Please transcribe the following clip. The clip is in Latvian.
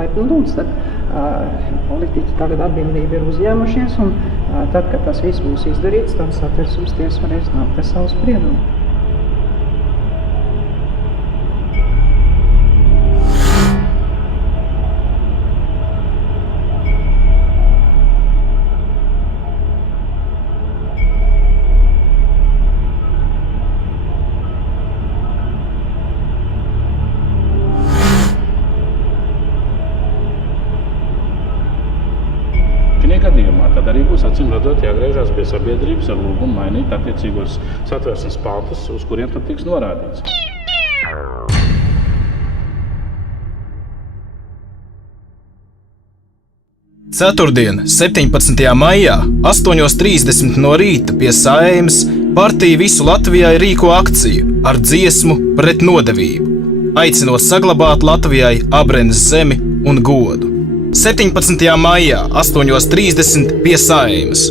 laipni lūdz, tad politiķi tagad atbildību ir uzņēmušies, un tad, kad tas viss būs izdarīts, tad Satversmes tiesa varēs nākt ar savu spriedumu. Gadījumā tad arī būs acīmredzot jāgriežas pie sabiedrības ar lūgumu mainīt attiecīgos Satversmes pantus, uz kuriem tad tiks norādīts. Ceturtdien, 17. maijā, 8:30 no rīta pie Saeimas partija visu Latvijai rīko akciju ar dziesmu pret nodevību, aicinot saglabāt Latvijai Abrenes zemi un godu. 17. maijā, 8:30 pie Saeimas.